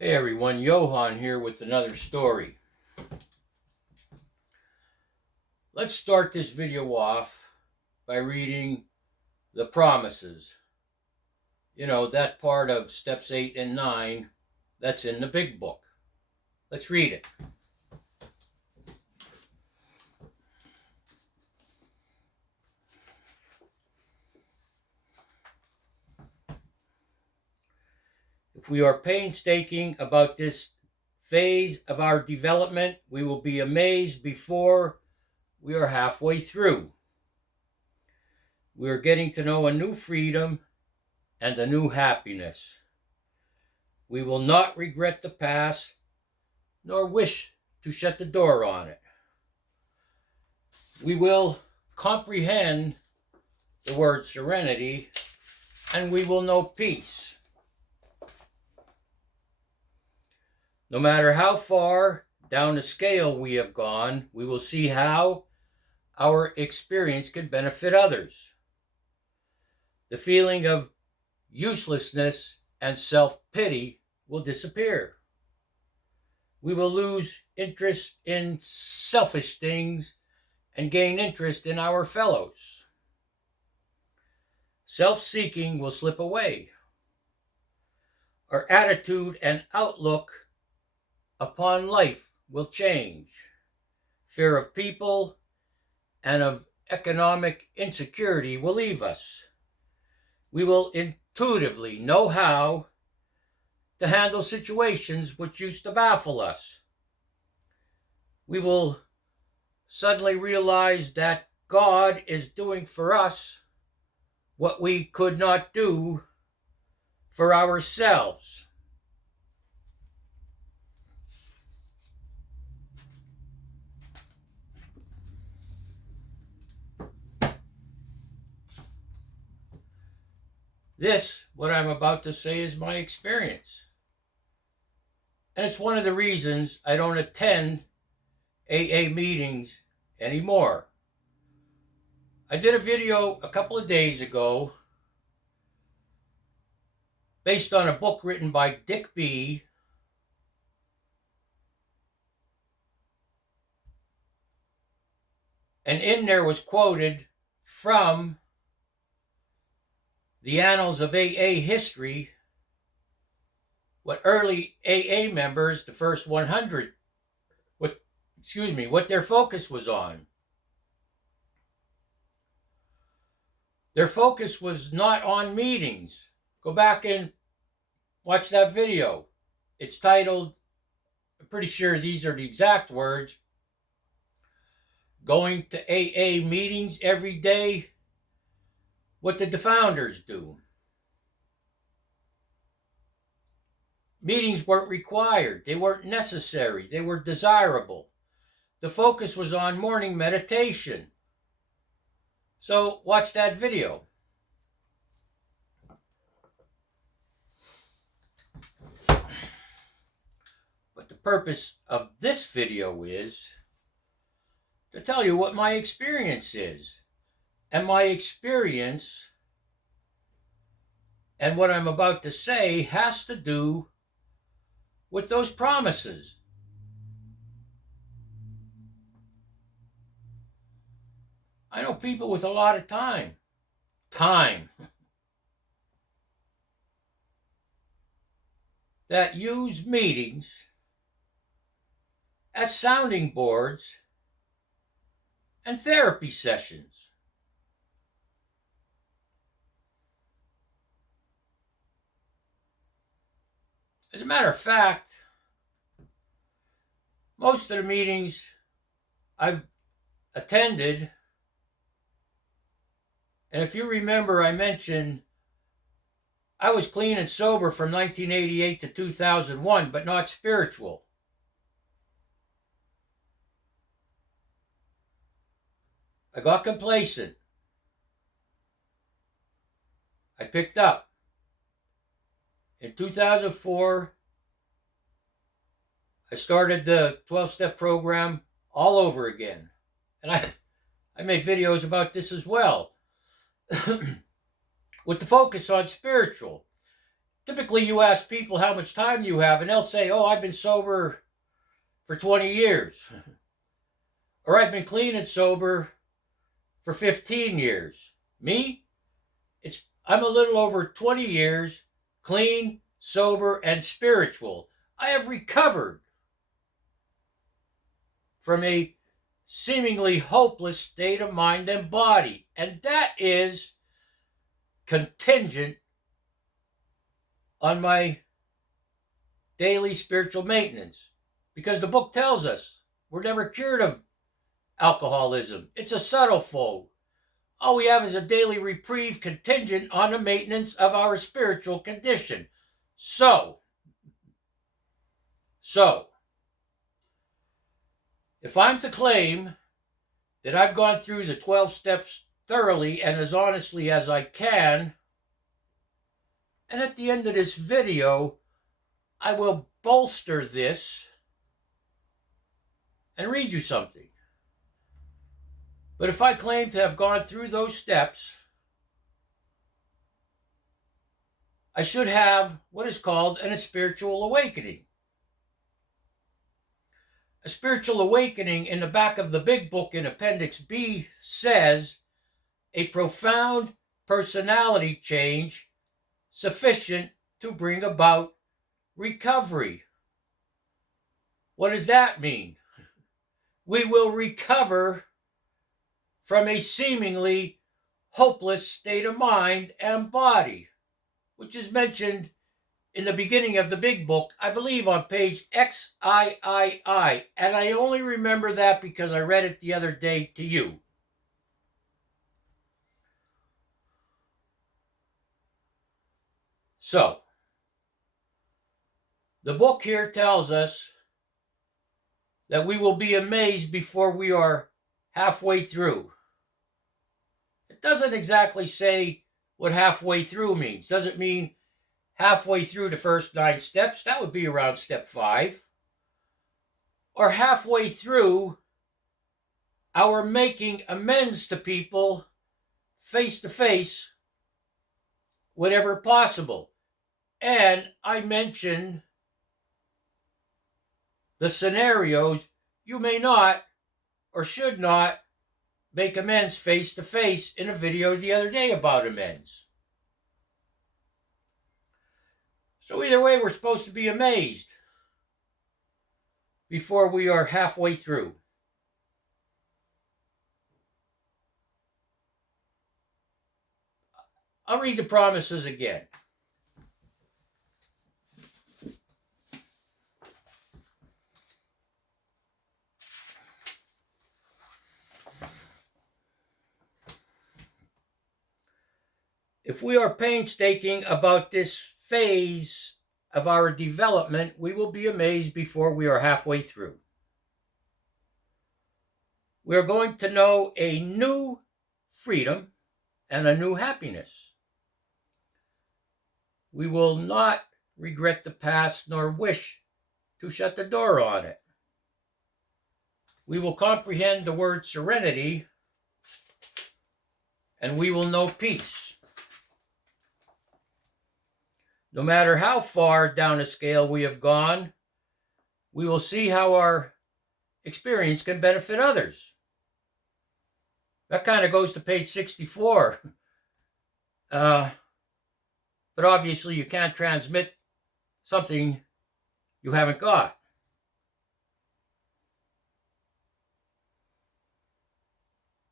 Hey everyone, Johan here with another story. Let's start this video off by reading the promises. You know, that part of steps 8 and 9 that's in the big book. Let's read it. If we are painstaking about this phase of our development, we will be amazed before we are halfway through. We are getting to know a new freedom and a new happiness. We will not regret the past, nor wish to shut the door on it. We will comprehend the word serenity, and we will know peace. No matter how far down the scale we have gone, we will see how our experience can benefit others. The feeling of uselessness and self-pity will disappear. We will lose interest in selfish things and gain interest in our fellows. Self-seeking will slip away. Our attitude and outlook upon life will change. Fear of people and of economic insecurity will leave us. We will intuitively know how to handle situations which used to baffle us. We will suddenly realize that God is doing for us what we could not do for ourselves. This, what I'm about to say, is my experience. And it's one of the reasons I don't attend AA meetings anymore. I did a video a couple of days ago based on a book written by Dick B. And in there was quoted from the annals of AA history what early AA members, the first 100, what their focus was on. Their focus was not on meetings. Go back and watch that video. It's titled, I'm pretty sure these are the exact words, "Going to AA meetings every day. What did the founders do?" Meetings weren't required. They weren't necessary. They were desirable. The focus was on morning meditation. So watch that video. But the purpose of this video is to tell you what my experience is. And my experience and what I'm about to say has to do with those promises. I know people with a lot of time that use meetings as sounding boards and therapy sessions. As a matter of fact, most of the meetings I've attended, and if you remember, I mentioned I was clean and sober from 1988 to 2001, but not spiritual. I got complacent. I picked up. In 2004, I started the 12-step program all over again. And I made videos about this as well. With the focus on spiritual. Typically, you ask people how much time you have, and they'll say, oh, I've been sober for 20 years. Or I've been clean and sober for 15 years. Me? I'm a little over 20 years, clean, sober, and spiritual. I have recovered from a seemingly hopeless state of mind and body. And that is contingent on my daily spiritual maintenance. Because the book tells us we're never cured of alcoholism. It's a subtle foe. All we have is a daily reprieve contingent on the maintenance of our spiritual condition. So, if I'm to claim that I've gone through the 12 steps thoroughly and as honestly as I can, and at the end of this video, I will bolster this and read you something. But if I claim to have gone through those steps, I should have what is called a spiritual awakening. A spiritual awakening in the back of the big book in Appendix B says a profound personality change sufficient to bring about recovery. What does that mean? We will recover from a seemingly hopeless state of mind and body, which is mentioned in the beginning of the big book, I believe on page XIII, and I only remember that because I read it the other day to you. So, the book here tells us that we will be amazed before we are halfway through. It doesn't exactly say what halfway through means. Does it mean halfway through the first 9 steps? That would be around step 5. Or halfway through our making amends to people face to face whenever possible. And I mentioned the scenarios you may not or should not make amends face to face in a video the other day about amends. So either way, we're supposed to be amazed before we are halfway through. I'll read the promises again. If we are painstaking about this phase of our development, we will be amazed before we are halfway through. We are going to know a new freedom and a new happiness. We will not regret the past nor wish to shut the door on it. We will comprehend the word serenity, and we will know peace. No matter how far down a scale we have gone, we will see how our experience can benefit others. That kind of goes to page 64. But obviously you can't transmit something you haven't got.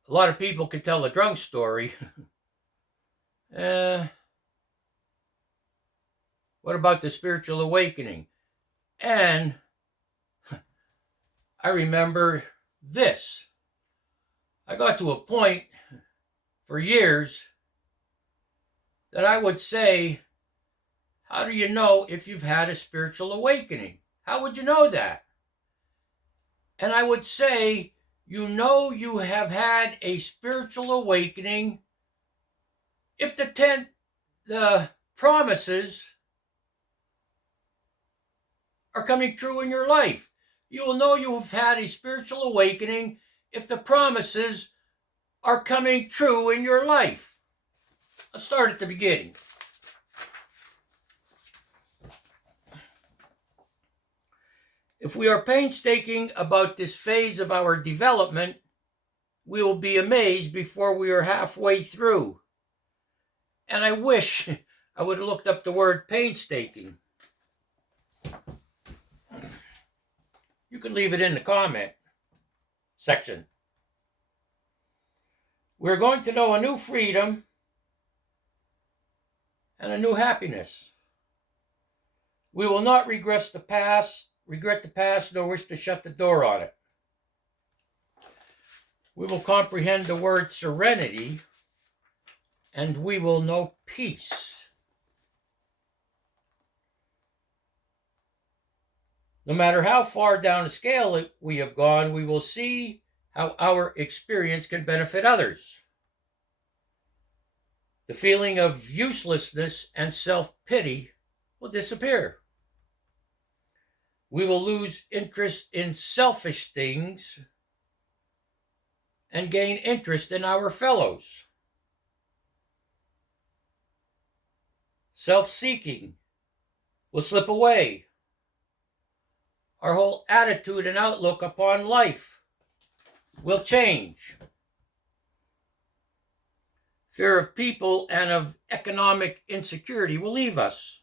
A lot of people can tell a drunk story. What about the spiritual awakening? And I remember this. I got to a point for years that I would say, how do you know if you've had a spiritual awakening? How would you know that? And I would say, you know you have had a spiritual awakening if the promises are coming true in your life. You will know you have had a spiritual awakening if the promises are coming true in your life. Let's start at the beginning. If we are painstaking about this phase of our development, we will be amazed before we are halfway through. And I wish I would have looked up the word painstaking. You can leave it in the comment section. We're going to know a new freedom and a new happiness. We will not regret the past, nor wish to shut the door on it. We will comprehend the word serenity, and we will know peace. No matter how far down the scale we have gone, we will see how our experience can benefit others. The feeling of uselessness and self-pity will disappear. We will lose interest in selfish things and gain interest in our fellows. Self-seeking will slip away. Our whole attitude and outlook upon life will change. Fear of people and of economic insecurity will leave us.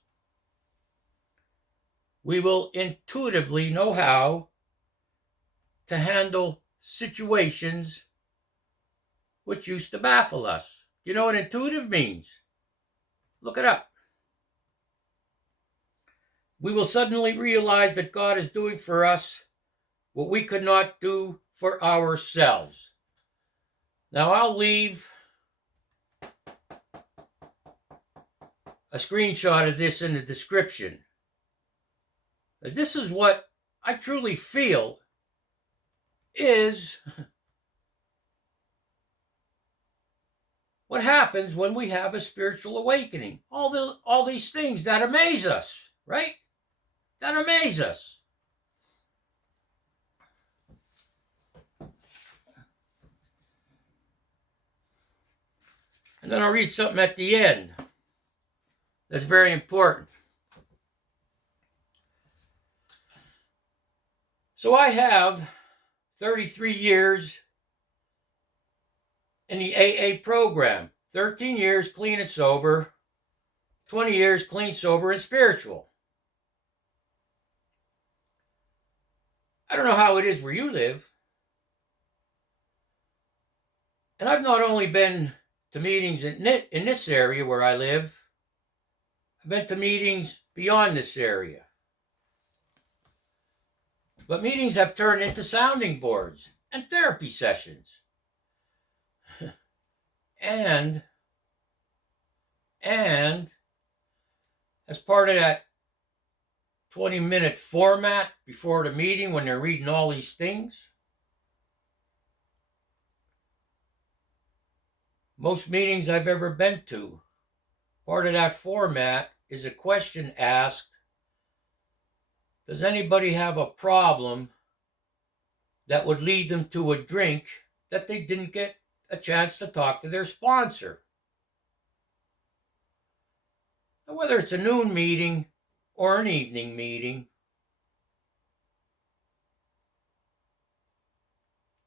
We will intuitively know how to handle situations which used to baffle us. Do you know what intuitive means? Look it up. We will suddenly realize that God is doing for us what we could not do for ourselves. Now, I'll leave a screenshot of this in the description. This is what I truly feel is what happens when we have a spiritual awakening. All these things that amaze us, right? That amaze us. And then I'll read something at the end that's very important. So I have 33 years in the AA program, 13 years clean and sober, 20 years clean, sober, and spiritual. I don't know how it is where you live. And I've not only been to meetings in this area where I live, I've been to meetings beyond this area. But meetings have turned into sounding boards and therapy sessions. And as part of that 20-minute format before the meeting when they're reading all these things, most meetings I've ever been to, part of that format is a question asked: does anybody have a problem that would lead them to a drink that they didn't get a chance to talk to their sponsor? Now, whether it's a noon meeting or an evening meeting,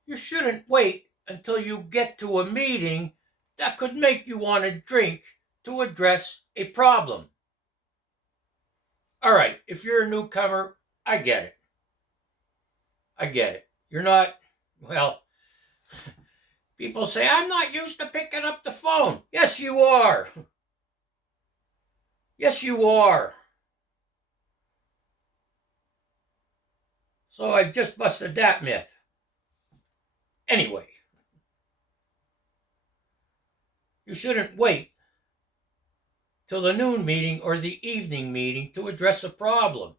you shouldn't wait until you get to a meeting that could make you want to drink to address a problem. All right, if you're a newcomer, I get it. I get it. You're not, well, people say, I'm not used to picking up the phone. Yes, you are. Yes, you are. So I just busted that myth. Anyway, you shouldn't wait till the noon meeting or the evening meeting to address a problem.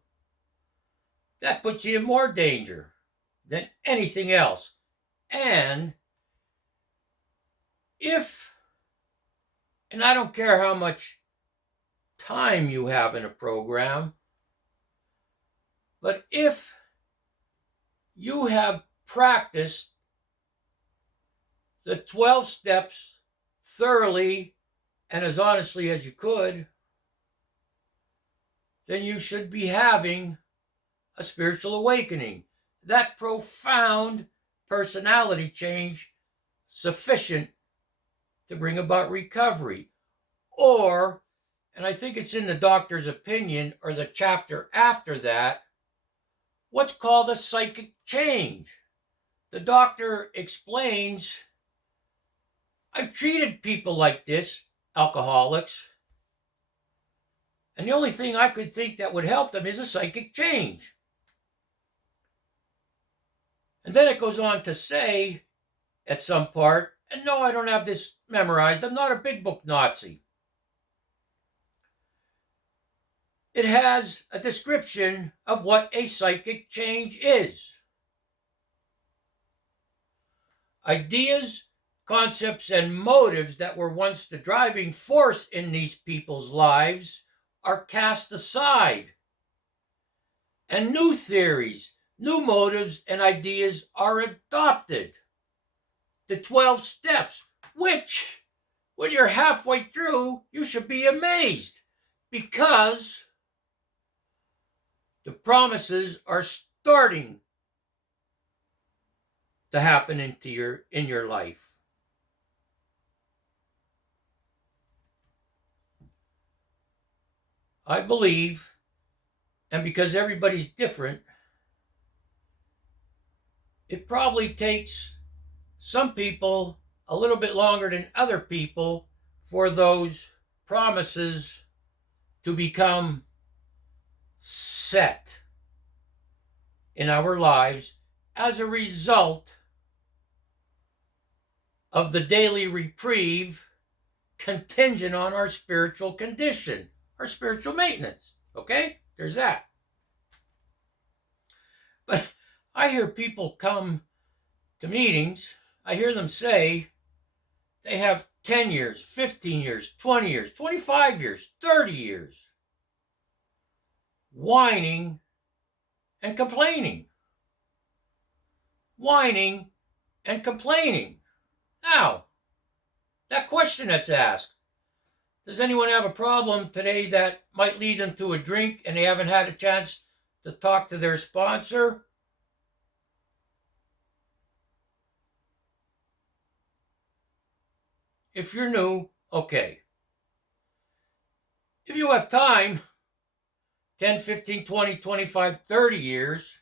That puts you in more danger than anything else. And I don't care how much time you have in a program, but if you have practiced the 12 steps thoroughly and as honestly as you could, then you should be having a spiritual awakening, that profound personality change sufficient to bring about recovery. Or, and I think it's in the doctor's opinion or the chapter after that, what's called a psychic change. The doctor explains, I've treated people like this, alcoholics, and the only thing I could think that would help them is a psychic change. And then it goes on to say at some part, and no, I don't have this memorized, I'm not a big book Nazi. It has a description of what a psychic change is. Ideas, concepts, and motives that were once the driving force in these people's lives are cast aside. And new theories, new motives, and ideas are adopted. The 12 steps, which, when you're halfway through, you should be amazed, because the promises are starting to happen in your life. I believe, and because everybody's different, it probably takes some people a little bit longer than other people for those promises to become set in our lives as a result of the daily reprieve contingent on our spiritual condition, our spiritual maintenance. Okay? There's that. But I hear people come to meetings, I hear them say they have 10 years, 15 years, 20 years, 25 years, 30 years whining and complaining. Whining and complaining. Now, that question that's asked, does anyone have a problem today that might lead them to a drink and they haven't had a chance to talk to their sponsor? If you're new, okay. If you have time, 10, 15, 20, 25, 30 years,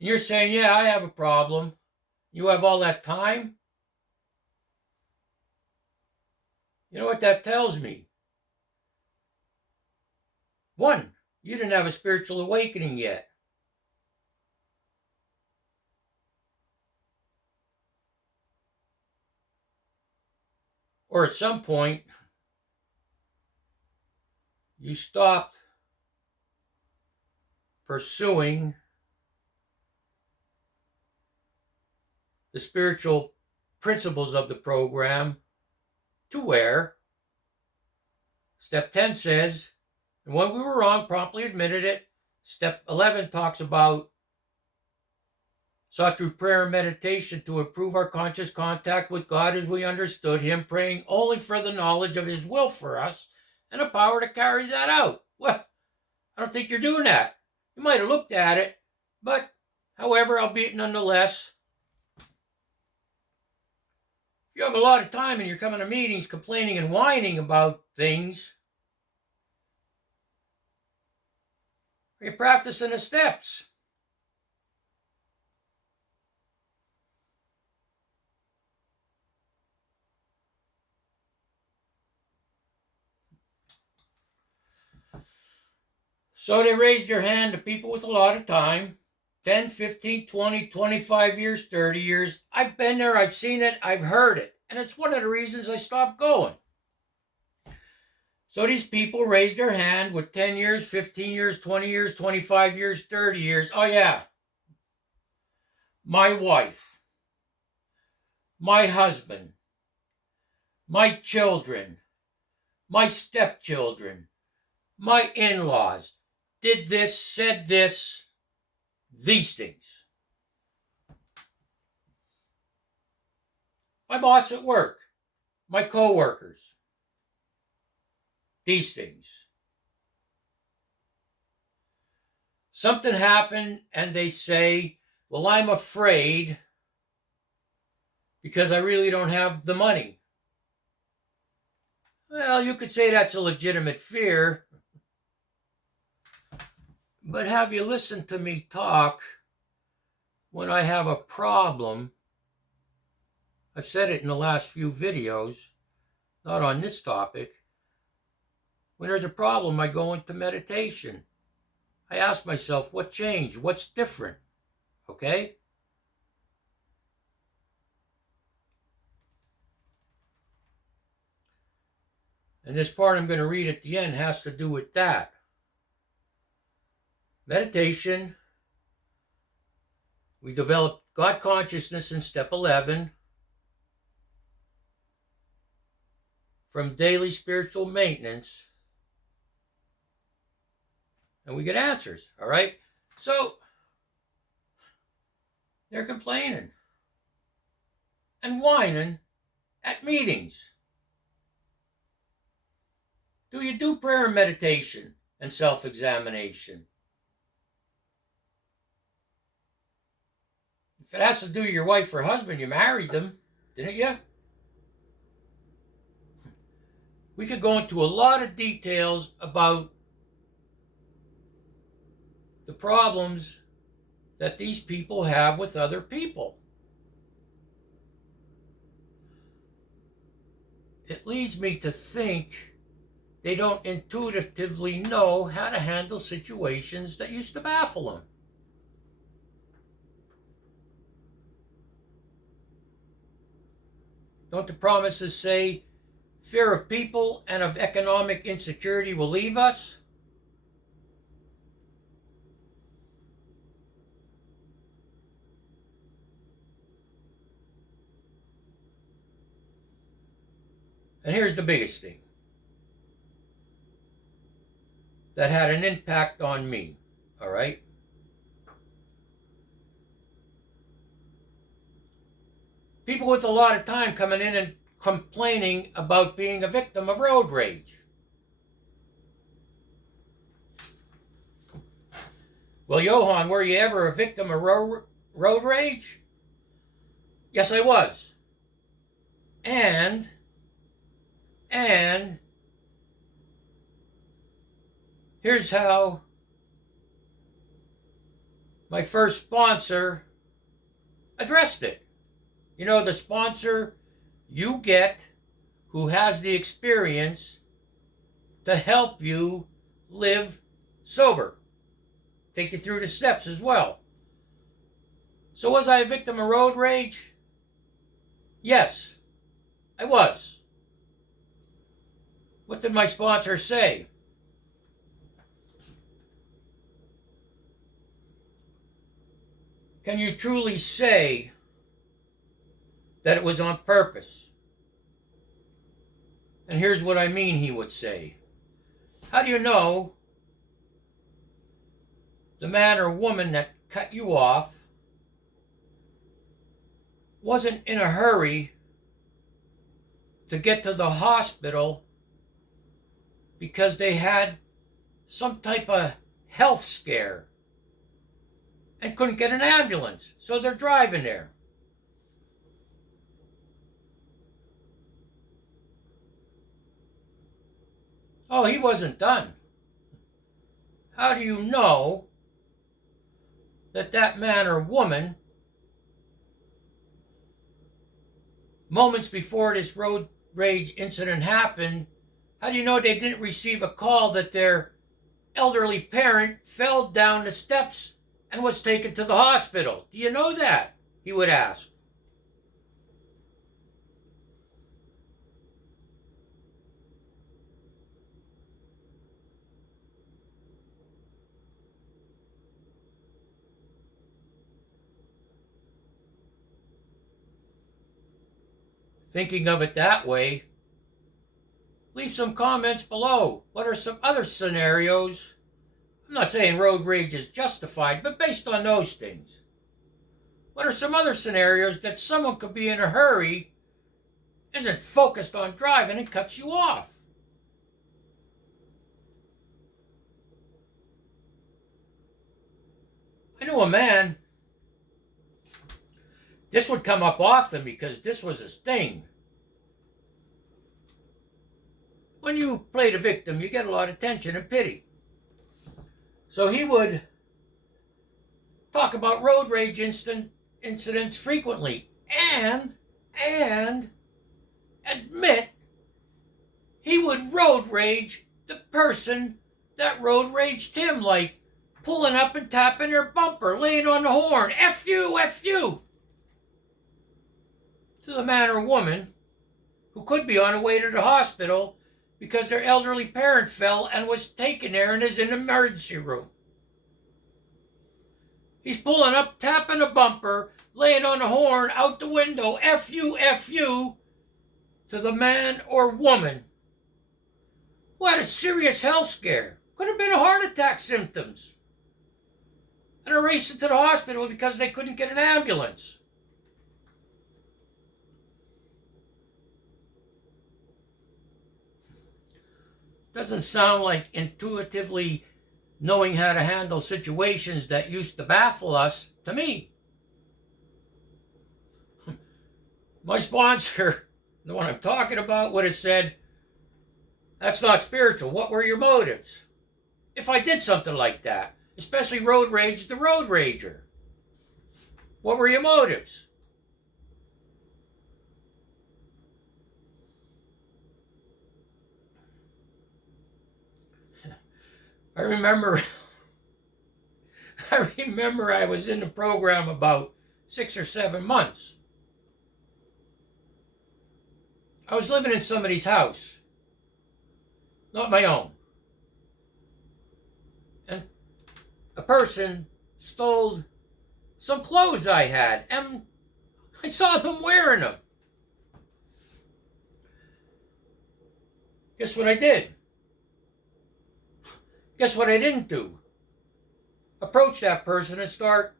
and you're saying, yeah, I have a problem, you have all that time, you know what that tells me? One, you didn't have a spiritual awakening yet. Or at some point, you stopped pursuing the spiritual principles of the program to where step 10 says, and when we were wrong, promptly admitted it. Step 11 talks about sought through prayer and meditation to improve our conscious contact with God as we understood Him, praying only for the knowledge of His will for us and the power to carry that out. Well, I don't think you're doing that. You might have looked at it, but however, albeit nonetheless, if you have a lot of time and you're coming to meetings complaining and whining about things, you're practicing the steps. So they raised their hand to people with a lot of time, 10, 15, 20, 25 years, 30 years. I've been there, I've seen it, I've heard it. And it's one of the reasons I stopped going. So these people raised their hand with 10 years, 15 years, 20 years, 25 years, 30 years. Oh yeah, my wife, my husband, my children, my stepchildren, my in-laws did this, said this, these things. My boss at work, my co-workers, these things. Something happened and they say, well, I'm afraid because I really don't have the money. Well, you could say that's a legitimate fear, but have you listened to me talk when I have a problem? I've said it in the last few videos, not on this topic. When there's a problem, I go into meditation. I ask myself, what changed? What's different? Okay? And this part I'm going to read at the end has to do with that. Meditation. We develop God consciousness in step 11. From daily spiritual maintenance. And we get answers, all right? So, they're complaining and whining at meetings. Do you do prayer and meditation and self-examination? If it has to do with your wife or husband, you married them, didn't you? We could go into a lot of details about the problems that these people have with other people. It leads me to think they don't intuitively know how to handle situations that used to baffle them. Don't the promises say, fear of people and of economic insecurity will leave us? And here's the biggest thing that had an impact on me, all right? People with a lot of time coming in and complaining about being a victim of road rage. Well, Johan, were you ever a victim of road rage? Yes, I was. And here's how my first sponsor addressed it. You know, the sponsor you get who has the experience to help you live sober. Take you through the steps as well. So was I a victim of road rage? Yes, I was. What did my sponsor say? Can you truly say that it was on purpose? And here's what I mean, he would say. How do you know the man or woman that cut you off wasn't in a hurry to get to the hospital because they had some type of health scare and couldn't get an ambulance, so they're driving there? Oh, he wasn't done. How do you know that that man or woman, moments before this road rage incident happened, how do you know they didn't receive a call that their elderly parent fell down the steps and was taken to the hospital? Do you know that? He would ask. Thinking of it that way, leave some comments below. What are some other scenarios? I'm not saying road rage is justified, but based on those things, what are some other scenarios that someone could be in a hurry, isn't focused on driving, and cuts you off? knew a man, this would come up often because this was his thing. When you play the victim, you get a lot of attention and pity. So he would talk about road rage incidents frequently and admit he would road rage the person that road raged him, like pulling up and tapping their bumper, laying on the horn, F you, F you, to the man or woman who could be on the way to the hospital because their elderly parent fell and was taken there and is in the emergency room. He's pulling up, tapping a bumper, laying on the horn, out the window, F you, to the man or woman who had a serious health scare. Could have been a heart attack symptoms. And are racing to the hospital because they couldn't get an ambulance. Doesn't sound like intuitively knowing how to handle situations that used to baffle us to me. My sponsor, the one I'm talking about, would have said, that's not spiritual. What were your motives? If I did something like that, especially road rage the road rager, what were your motives? I remember I was in the program about 6 or 7 months. I was living in somebody's house, not my own. And a person stole some clothes I had, and I saw them wearing them. Guess what I did? Guess what I didn't do? Approach that person and start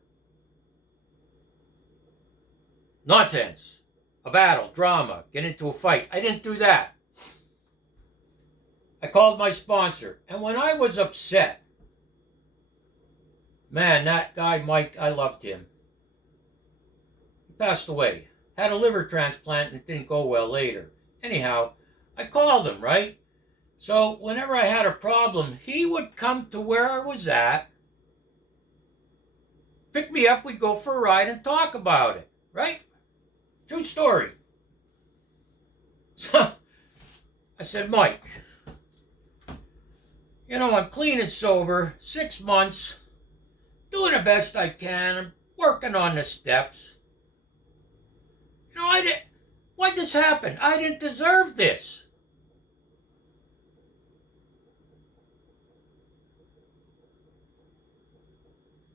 nonsense, a battle, drama, get into a fight. I didn't do that. I called my sponsor, and when I was upset, man, that guy, Mike, I loved him. He passed away. Had a liver transplant and it didn't go well later. Anyhow, I called him, right? So whenever I had a problem, he would come to where I was at, pick me up, we'd go for a ride and talk about it, right? True story. So I said, Mike, I'm clean and sober, 6 months, doing the best I can, I'm working on the steps. Why'd this happen? I didn't deserve this.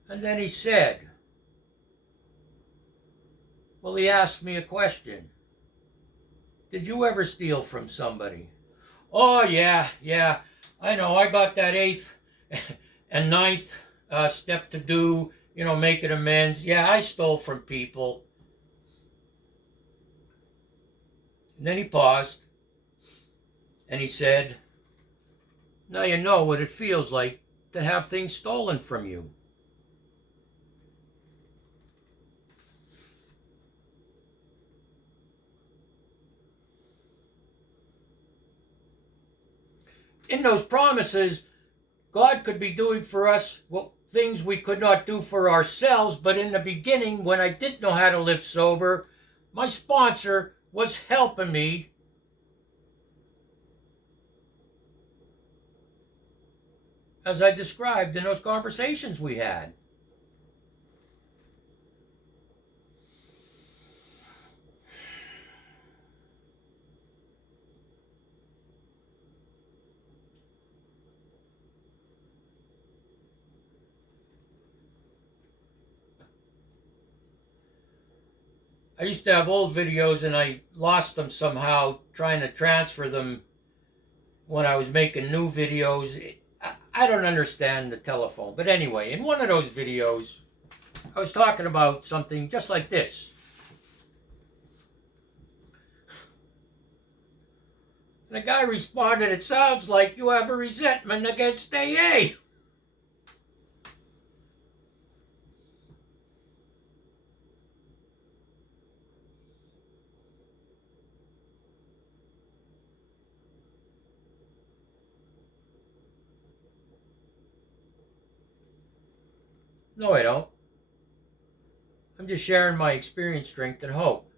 And then he said, well, he asked me a question. Did you ever steal from somebody? Oh, yeah, I know. I got that 8th and 9th step to do, making amends. Yeah, I stole from people. And then he paused, and he said, now you know what it feels like to have things stolen from you. In those promises, God could be doing for us things we could not do for ourselves, but in the beginning, when I didn't know how to live sober, my sponsor was helping me as I described in those conversations we had. I used to have old videos and I lost them somehow trying to transfer them when I was making new videos. I don't understand the telephone. But anyway, in one of those videos, I was talking about something just like this. And the guy responded, it sounds like you have a resentment against AA. No, I don't. I'm just sharing my experience, strength, and hope.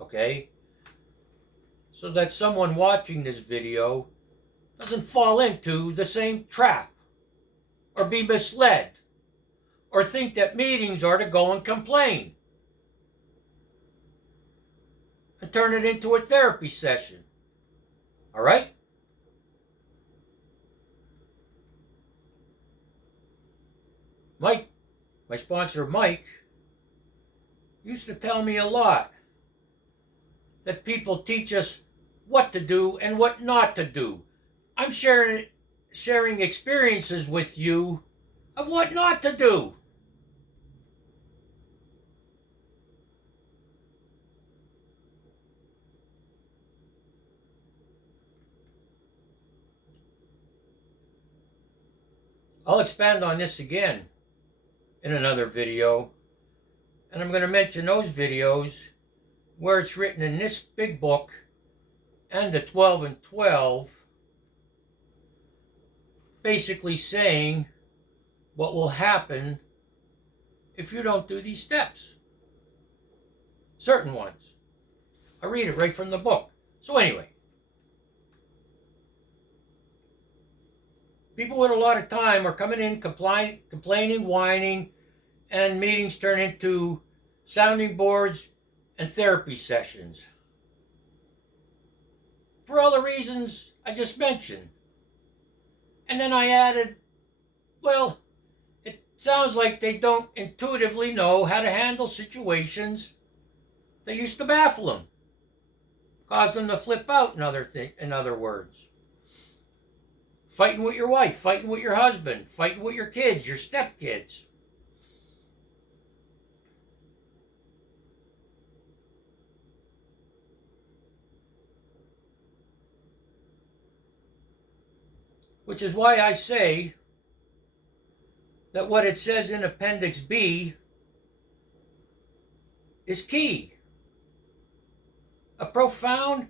Okay? So that someone watching this video doesn't fall into the same trap or be misled or think that meetings are to go and complain and turn it into a therapy session. All right? Mike, my sponsor Mike, used to tell me a lot that people teach us what to do and what not to do. I'm sharing experiences with you of what not to do. I'll expand on this again in another video, and I'm going to mention those videos where it's written in this big book and the 12 and 12, basically saying what will happen if you don't do these steps. Certain ones. I read it right from the book. So anyway, people with a lot of time are coming in complaining, whining, and meetings turn into sounding boards and therapy sessions. For all the reasons I just mentioned. And then I added, well, it sounds like they don't intuitively know how to handle situations that used to baffle them. Cause them to flip out, in other words. Fighting with your wife, fighting with your husband, fighting with your kids, your stepkids. Which is why I say that what it says in Appendix B is key. A profound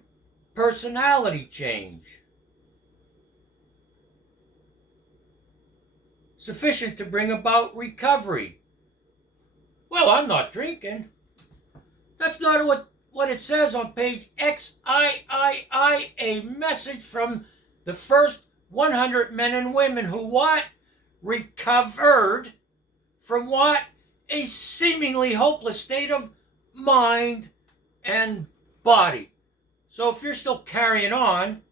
personality change. Sufficient to bring about recovery. Well, I'm not drinking. That's not what it says on page XIII, a message from the first 100 men and women who what? Recovered from what? A seemingly hopeless state of mind and body. So if you're still carrying on,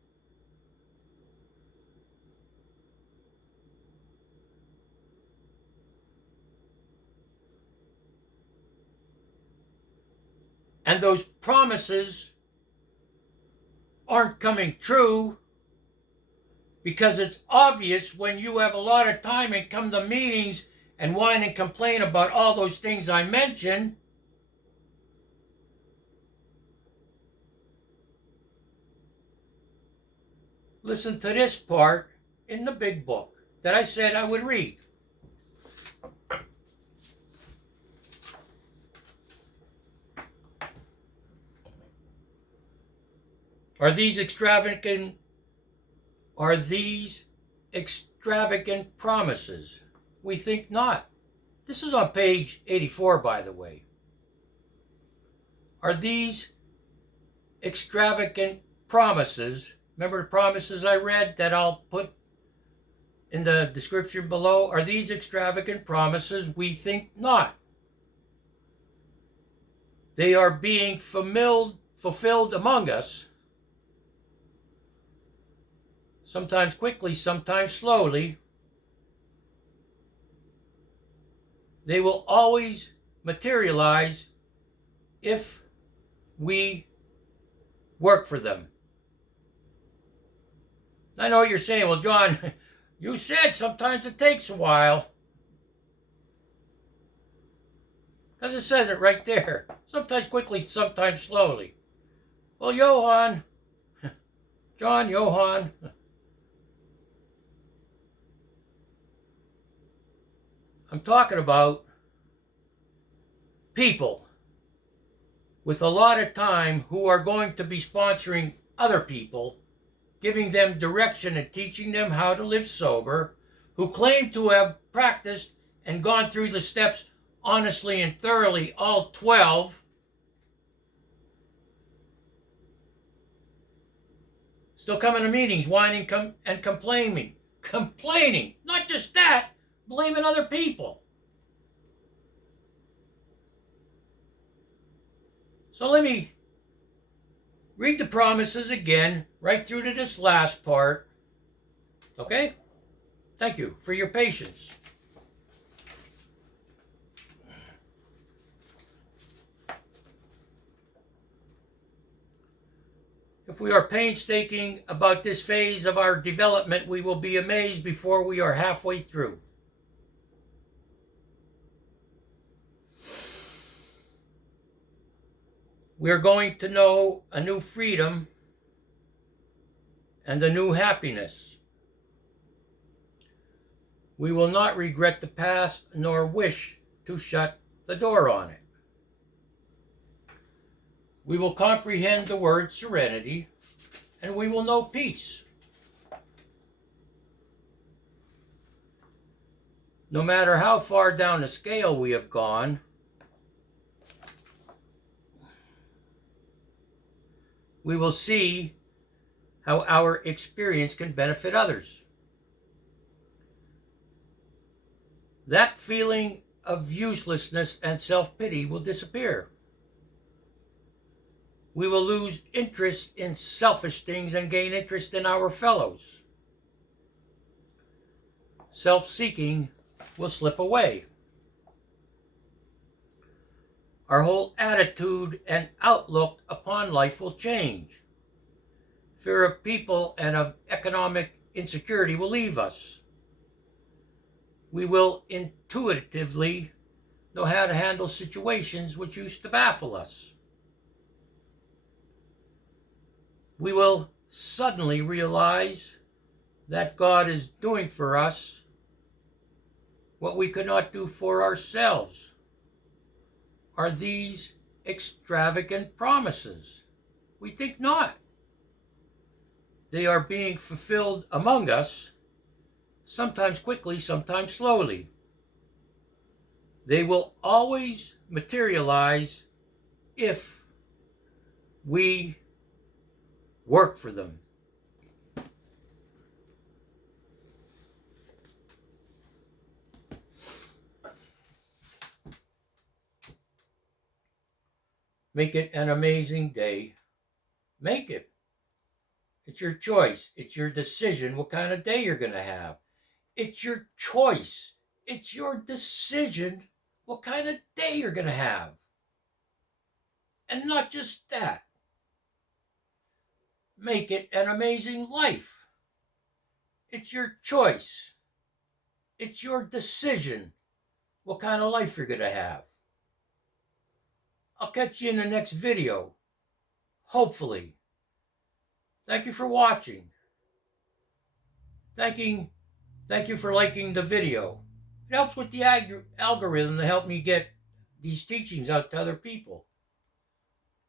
and those promises aren't coming true, because it's obvious when you have a lot of time and come to meetings and whine and complain about all those things I mentioned. Listen to this part in the big book that I said I would read. Are these extravagant promises? We think not. This is on page 84, by the way. Are these extravagant promises? Remember the promises I read that I'll put in the description below? Are these extravagant promises? We think not. They are being fulfilled among us, sometimes quickly, sometimes slowly. They will always materialize if we work for them. I know what you're saying. Well, John, you said sometimes it takes a while. Because it says it right there. Sometimes quickly, sometimes slowly. Well, Johann, John, Johann, I'm talking about people with a lot of time who are going to be sponsoring other people, giving them direction and teaching them how to live sober, who claim to have practiced and gone through the steps honestly and thoroughly, all 12, still coming to meetings, whining and complaining. Complaining. Not just that, blaming other people. So let me read the promises again, right through to this last part. Okay? Thank you for your patience. If we are painstaking about this phase of our development, we will be amazed before we are halfway through. We are going to know a new freedom and a new happiness. We will not regret the past nor wish to shut the door on it. We will comprehend the word serenity, and we will know peace. No matter how far down the scale we have gone, we will see how our experience can benefit others. That feeling of uselessness and self-pity will disappear. We will lose interest in selfish things and gain interest in our fellows. Self-seeking will slip away. Our whole attitude and outlook upon life will change. Fear of people and of economic insecurity will leave us. We will intuitively know how to handle situations which used to baffle us. We will suddenly realize that God is doing for us what we could not do for ourselves. Are these extravagant promises? We think not. They are being fulfilled among us, sometimes quickly, sometimes slowly. They will always materialize if we work for them. Make it an amazing day. Make it. It's your choice. It's your decision what kind of day you're going to have. It's your choice. It's your decision what kind of day you're going to have. And not just that. Make it an amazing life. It's your choice. It's your decision what kind of life you're going to have. I'll catch you in the next video. Hopefully. Thank you for watching. Thank you for liking the video. It helps with the algorithm to help me get these teachings out to other people.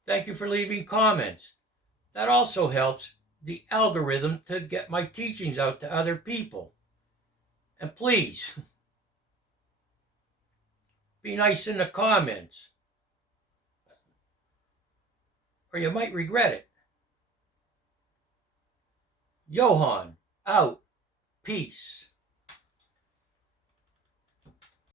Thank you for leaving comments. That also helps the algorithm to get my teachings out to other people. And please, be nice in the comments, or you might regret it. Johan, out. Peace.